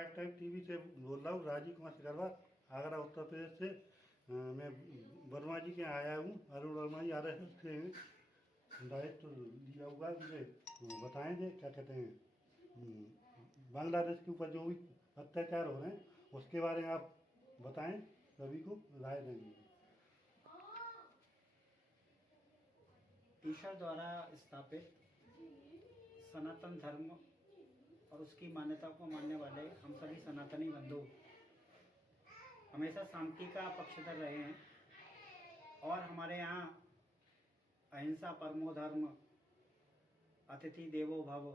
Prime time TV से बोल रहा हूँ, राजीव कुमार सिकरवार, आगरा उत्तर प्रदेश से। मैं वर्मा जी के यहाँ आया हूँ। अरुण वर्मा जी RSS से हैं। दायित्व लिया हुआ है मुझे, बताएं दे क्या कहते हैं, बांग्लादेश के ऊपर जो भी अत्याचार हो रहे हैं उसके बारे में आप बताएं, सभी को राय देंगे। ईश्वर द्वारा स्थापित सनातन धर्म और उसकी मान्यता को मानने वाले हम सभी सनातनी बंधु हमेशा शांति का पक्षधर रहे हैं और हमारे यहाँ अहिंसा परमो धर्म, अतिथि देवो भव,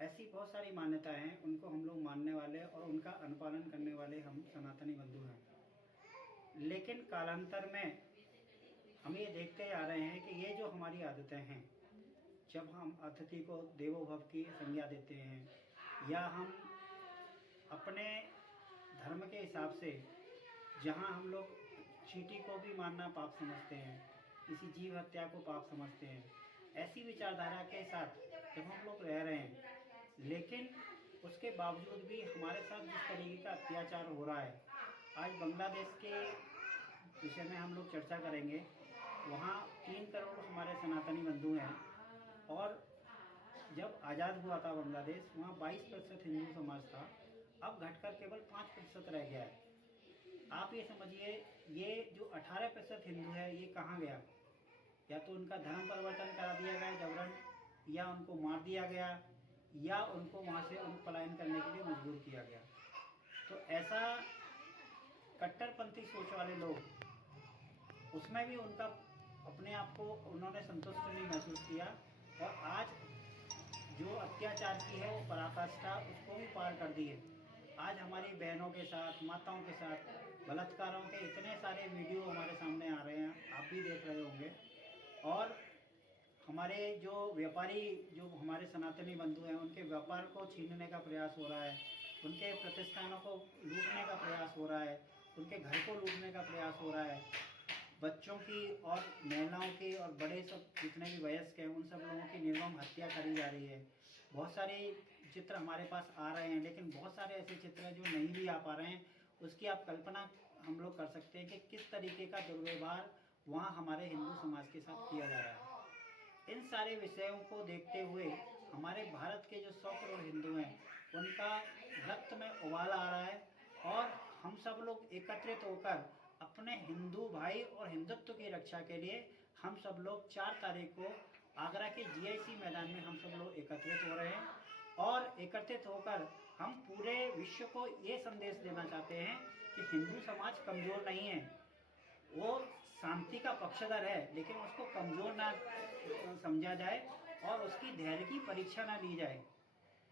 ऐसी बहुत सारी मान्यताएं हैं। उनको हम लोग मानने वाले और उनका अनुपालन करने वाले हम सनातनी बंधु हैं। लेकिन कालांतर में हम ये देखते आ रहे हैं कि ये जो हमारी आदतें हैं, जब हम अतिथि को देवो भव की संज्ञा देते हैं या हम अपने धर्म के हिसाब से जहाँ हम लोग चींटी को भी मारना पाप समझते हैं, किसी जीव हत्या को पाप समझते हैं, ऐसी विचारधारा के साथ जब हम लोग रह रहे हैं, लेकिन उसके बावजूद भी हमारे साथ जिस तरीके का अत्याचार हो रहा है, आज बांग्लादेश के विषय में हम लोग चर्चा करेंगे। वहाँ 3 करोड़ हमारे सनातनी बंधु हैं और जब आज़ाद हुआ था बांग्लादेश, वहाँ 22% हिंदू समाज था, अब घटकर केवल 5% रह गया है। आप ये समझिए, ये जो 18% हिंदू है ये कहाँ गया? या तो उनका धर्म परिवर्तन करा दिया गया जबरन, या उनको मार दिया गया, या उनको वहाँ से पलायन करने के लिए मजबूर किया गया। तो ऐसा कट्टरपंथी सोच वाले लोग, उसमें भी उनका अपने आप को उन्होंने संतुष्ट नहीं महसूस किया और आज जो अत्याचार की है वो पराकाष्ठा उसको भी पार कर दी है। आज हमारी बहनों के साथ, माताओं के साथ बलात्कारों के इतने सारे वीडियो हमारे सामने आ रहे हैं, आप भी देख रहे होंगे। और हमारे जो व्यापारी, जो हमारे सनातनी बंधु हैं, उनके व्यापार को छीनने का प्रयास हो रहा है, उनके प्रतिष्ठानों को लूटने का प्रयास हो रहा है, उनके घर को लूटने का प्रयास हो रहा है। बच्चों की और महिलाओं की और बड़े सब जितने भी वयस्क हैं उन सब लोगों की निर्मम हत्या करी जा रही है। बहुत सारे चित्र हमारे पास आ रहे हैं, लेकिन बहुत सारे ऐसे चित्र हैं जो नहीं भी आ पा रहे हैं। उसकी आप कल्पना हम लोग कर सकते हैं कि किस तरीके का दुर्व्यवहार वहाँ हमारे हिंदू समाज के साथ किया जा रहा है। इन सारे विषयों को देखते हुए हमारे भारत के जो 100 करोड़ हिंदू हैं उनका रक्त में उबाल आ रहा है और हम सब लोग एकत्रित होकर अपने हिंदू भाई और हिंदुत्व की रक्षा के लिए हम सब लोग 4 तारीख को आगरा के GIC मैदान में हम सब लोग एकत्रित हो रहे हैं और एकत्रित होकर हम पूरे विश्व को ये संदेश देना चाहते हैं कि हिंदू समाज कमज़ोर नहीं है, वो शांति का पक्षधर है, लेकिन उसको कमज़ोर ना समझा जाए और उसकी धैर्य की परीक्षा ना ली जाए।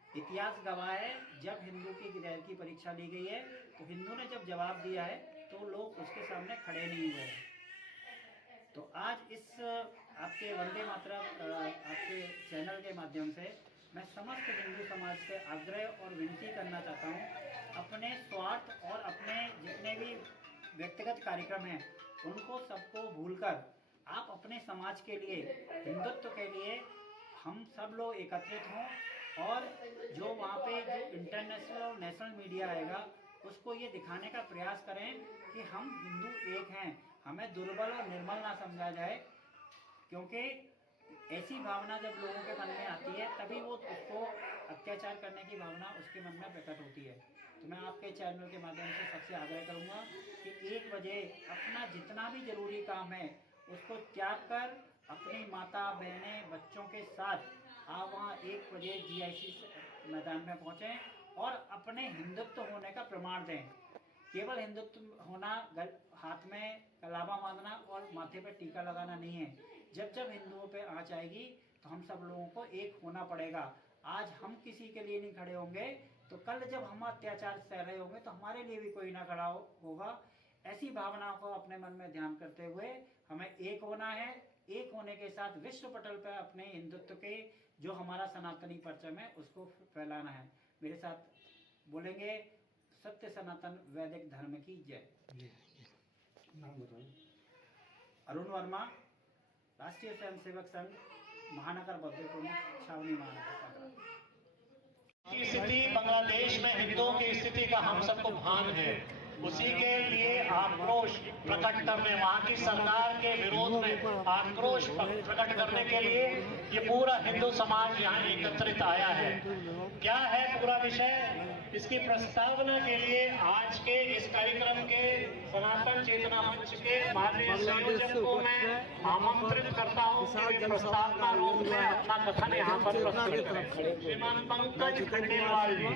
इतिहास गवाह है, जब हिंदू की धैर्य की परीक्षा ली गई है तो हिंदू ने जब जवाब दिया है तो लोग उसके सामने खड़े नहीं हुए। तो आज इस आपके वंदे मातरम आपके चैनल के माध्यम से मैं समस्त हिंदू समाज से आग्रह और विनती करना चाहता हूँ, अपने स्वार्थ और अपने जितने भी व्यक्तिगत कार्यक्रम हैं उनको सबको भूलकर आप अपने समाज के लिए, हिंदुत्व के लिए हम सब लोग एकत्रित हों और जो वहाँ पे जो इंटरनेशनल और नेशनल मीडिया आएगा उसको ये दिखाने का प्रयास करें कि हम हिंदू एक हैं, हमें दुर्बल और निर्बल ना समझा जाए। क्योंकि ऐसी भावना जब लोगों के मन में आती है तभी वो उसको अत्याचार करने की भावना उसके मन में प्रकट होती है। तो मैं आपके चैनल के माध्यम से सबसे आग्रह करूँगा कि 1 बजे अपना जितना भी ज़रूरी काम है उसको त्याग कर अपनी माता, बहनें, बच्चों के साथ आप वहाँ 1 बजे GIC मैदान में पहुँचें और अपने हिंदुत्व होने का प्रमाण दें। केवल हिंदुत्व होना हाथ में कलावा बांधना और माथे पर टीका लगाना नहीं है। जब जब हिंदुओं पे आँच आएगी तो हम सब लोगों को एक होना पड़ेगा। आज हम किसी के लिए नहीं खड़े होंगे तो कल जब हम अत्याचार सह रहे होंगे तो हमारे लिए भी कोई ना खड़ा होगा। ऐसी भावनाओं को अपने मन में ध्यान करते हुए हमें एक होना है। एक होने के साथ विश्व पटल पर अपने हिंदुत्व के जो हमारा सनातनी परचम है उसको फैलाना है। मेरे साथ बोलेंगे, सत्य सनातन वैदिक धर्म की जय। नाम बताइए। अरुण वर्मा, राष्ट्रीय स्वयंसेवक संघ, महानगर बौद्ध प्रमुख, छावनी महानगर। की स्थिति बांग्लादेश में हिंदुओं के हम सबको भान है। उसी के लिए आक्रोश प्रकट करने, वहाँ की सरकार के विरोध में आक्रोश प्रकट करने के लिए ये पूरा हिंदू समाज यहाँ एकत्रित आया है। क्या है पूरा विषय? इसकी प्रस्तावना के लिए आज के इस कार्यक्रम के सनातन चेतना मंच के माननीय संयोजक को मैं आमंत्रित करता हूँ कि वे प्रस्तावना रूप में अपना कथन यहाँ पर प्रस्तुत करें। श्रीमान पंकज खंडेलवाल जी।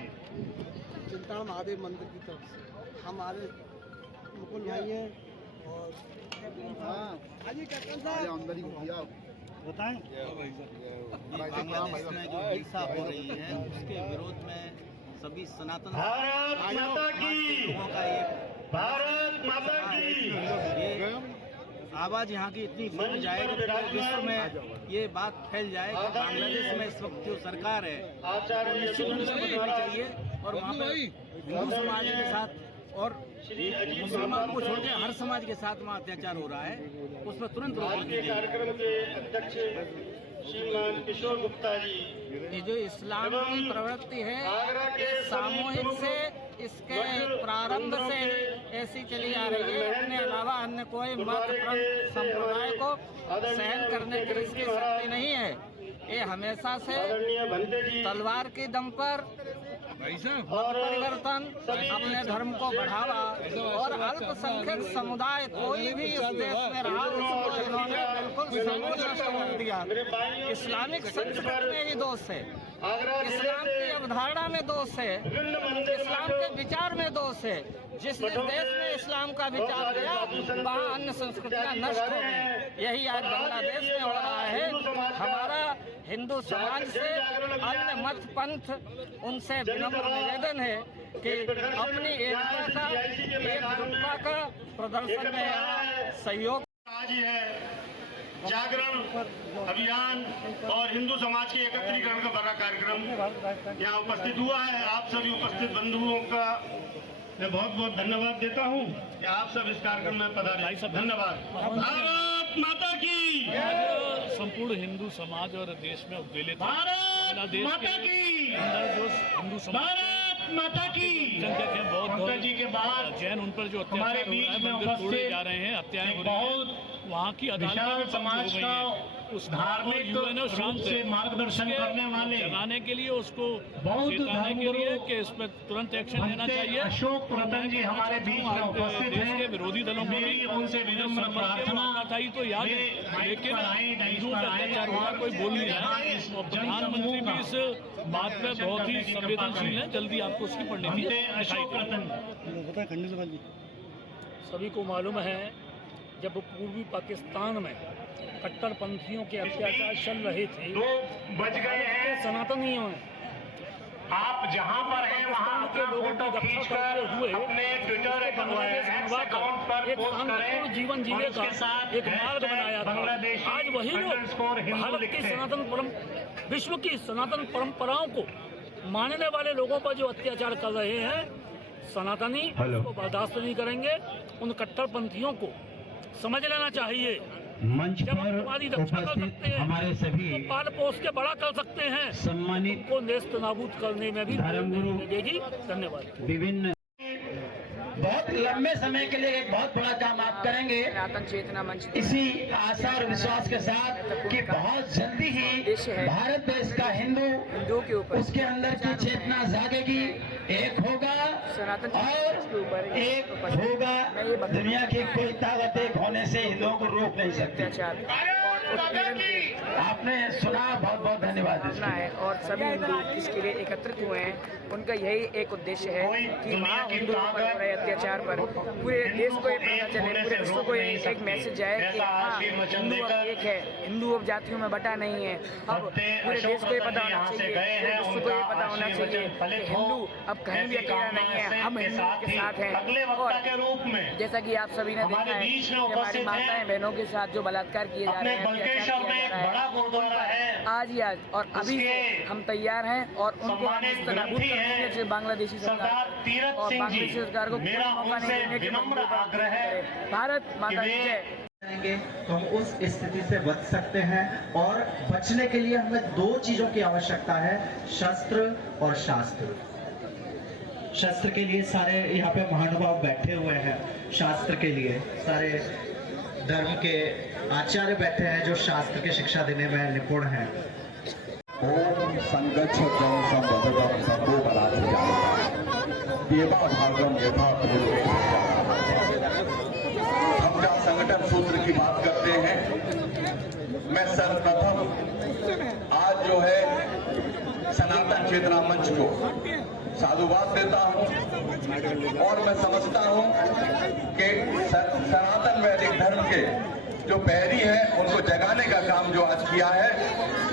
चिंतामण महादेव मंदिर की तरफ से हमारे मुकुल भाई हैं और अंदर ही बताएं। बांग्लादेश में जो हिंसा हो रही है उसके विरोध में सभी सनातन भारत माता की, लोगों का ये भारत माता की ये आवाज यहाँ की इतनी फैल जाए कि पूरे विश्व में ये बात फैल जाए कि बांग्लादेश में इस वक्त जो सरकार है वो निश्चित रूप से बदलनी चाहिए और वहाँ पर हिंदू समाज के साथ और मुसलमान को छोड़ के हर समाज के साथ वहाँ अत्याचार हो रहा है, उसमें तुरंत रोकना चाहिए। कार्यक्रम के अध्यक्ष श्रीमान किशोर गुप्ता जी। ये जो इस्लाम की प्रवृत्ति है ये सामूहिक से इसके प्रारंभ से ऐसी चली आ रही है। अपने अलावा अन्य कोई मत संप्रदाय को सहन करने की इसकी शक्ति नहीं है। ये हमेशा से तलवार के दम पर मत परिवर्तन, अपने धर्म को बढ़ावा और अल्पसंख्यक समुदाय कोई भी इस देश में रहा उसको इन्होंने बिल्कुल समूल नष्ट कर दिया। इस्लामिक संस्कृति में ही दोष है, इस्लाम की अवधारणा में दोष है, इस्लाम के विचार में दोष है। जिस देश में इस्लाम का विचार गया वहाँ अन्य संस्कृतियाँ नष्ट हो गई। यही आज बांग्लादेश में हो रहा है। हमारा हिंदू समाज से अन्य मत पंथ उनसे विनम्र निवेदन है कि अपनी एकता का प्रदर्शन में सहयोग। आज है जागरण अभियान और हिंदू समाज के एकत्रीकरण का बड़ा कार्यक्रम यहाँ उपस्थित हुआ है। आप सभी उपस्थित बंधुओं का मैं बहुत बहुत धन्यवाद देता हूँ कि आप सब इस कार्यक्रम में पधारे। धन्यवाद। भारत माता की, संपूर्ण हिंदू समाज और देश में उद्वेलित भारत माता की, अंदर जो हिंदू समाज भारत माता की। जनता के बौद्ध जी के बाद जैन उन पर जो हमारे अत्याचार हो रहा है, बीच में मंदिर तोड़े उपस्थित जा रहे हैं, हत्याएं हो रही हैं, वहाँ की अदालतें विशाल भी बंद हो समाज गई का हैं। उस धार्मिक यूएनओ रूप शांत से है। मार्गदर्शन उसके करने वाले जगाने के लिए उसको बौद्ध चेताने के लिए धर्मगुरु कि इस पर तुरंत एक्शन लेना चाहिए। अशोक रतन जी हमारे बीच में उपस्थित देश हैं। के विरोधी दलों को भी मेरी उनसे विनम्र प्रार्थना था ही तो याद है, लेकिन हिंदुओं पर अत्याचार हो रहा कोई बोल नहीं रहा है। और प्रधानमंत्री भी इस बात में बहुत ही संवेदनशील है। जल्दी आपको उसकी पढ़नी थी। अशोक रतन सभी को मालूम है जब पूर्वी पाकिस्तान में कट्टरपंथियों के अत्याचार चल रहे थे, दो बज गए हैं। सनातनियों ने आप जहां पर हैं वहां अपना फोटो खींचकर अपने ट्विटर अकाउंट पर पोस्ट करें। जीवन जीने का उसके साथ एक मार्ग बनाया था। बांग्लादेशी आज वही लोग भारत की सनातन विश्व की सनातन परंपराओं को मानने वाले लोगों पर जो अत्याचार कर रहे हैं, सनातनी उसको बर्दाश्त नहीं करेंगे। उन कट्टरपंथियों को समझ लेना चाहिए। मंच पर उपस्थित हमारे सभी पाल पोस के बड़ा कर सकते हैं, सम्मानित को नेस्त नाबूद करने में भी धर्मगुरु लगेगी। धन्यवाद। विभिन्न बहुत लंबे समय के लिए एक बहुत बड़ा काम आप करेंगे, सनातन चेतना मंच इसी आशा और विश्वास के साथ कि बहुत जल्दी ही भारत देश का हिंदू के ऊपर उसके अंदर की चेतना जागेगी, एक होगा और एक होगा। दुनिया की कोई ताकत एक होने से हिंदुओं को रोक नहीं सकती। आपने सुना, बहुत बहुत धन्यवाद सुना है। और सभी हिंदू इसके लिए एकत्रित हुए हैं। उनका यही एक उद्देश्य है कि वहाँ हिंदुओं पर हो रहे अत्याचार पर पूरे देश को ये पता चले, पूरे विश्व को एक मैसेज जाए कि हाँ, हिंदू अब एक है, हिंदू अब जातियों में बटा नहीं है। अब पूरे देश को ये पता होना चाहिए, पूरे विश्व को ये पता होना चाहिए कि हिंदू अब कहीं भी अकेला नहीं है, हम हिंदुओं के साथ हैं। और जैसा कि आप सभी ने देखा है कि हमारी माताएं बहनों के साथ जो बलात्कार किए जा रहे हैं, अत्याचार किया जा रहा है, उन पर आज ही आज और अभी से हम तैयार हैं और उनको नाबूद करने के बांग्लादेशी सरकार और बांग्लादेशी सरकार को कोई मौका नहीं देंगे कि भारत माता की जय। तो हम उस स्थिति से बच सकते हैं और बचने के लिए हमें दो चीजों की आवश्यकता है, शस्त्र और शास्त्र। शस्त्र के लिए सारे यहाँ पे महानुभाव बैठे हुए हैं। शास्त्र के लिए सारे धर्म के आचार्य बैठे हैं जो शास्त्र की शिक्षा देने में निपुण हैं। ओम संगच्छतं संवदतं संभो बलाधिकारी देवा भागम यथा पूर्वे। हम जहाँ संगठन सूत्र की बात करते हैं, मैं सर्वप्रथम आज जो है सनातन चेतना मंच को साधुवाद देता हूं और मैं समझता हूं कि सनातन वैदिक धर्म के जो पैरी हैं उनको जगाने का काम जो आज किया है,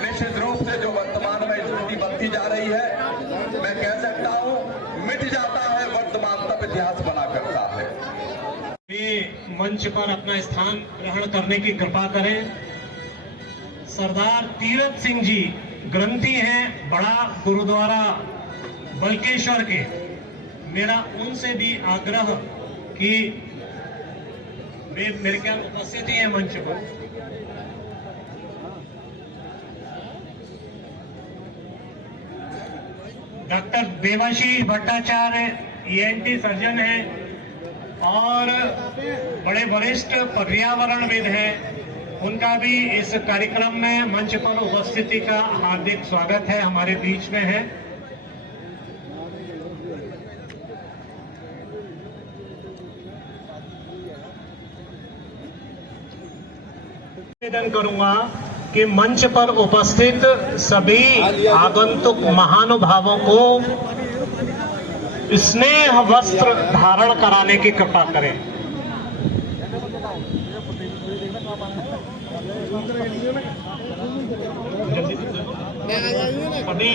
निश्चित रूप से जो वर्तमान में स्थिति बनती जा रही है, मैं कह सकता हूं मिट जाता है वर्तमान तब इतिहास बना करता है। वे मंच पर अपना स्थान ग्रहण करने की कृपा करें। सरदार तीरथ सिंह जी ग्रंथी हैं बड़ा गुरुद्वारा बल्केश्वर के। मेरा उनसे भी आग्रह कि वे मेरे ख्याल उपस्थित ही है मंच पर। Doctor Debashish Bhattacharya ENT surgeon हैं और बड़े वरिष्ठ पर्यावरणविद हैं। उनका भी इस कार्यक्रम में मंच पर उपस्थिति का हार्दिक स्वागत है, हमारे बीच में है। निवेदन करूंगा कि मंच पर उपस्थित सभी आगंतुक महानुभावों को स्नेह वस्त्र धारण कराने की कृपा करें। अभी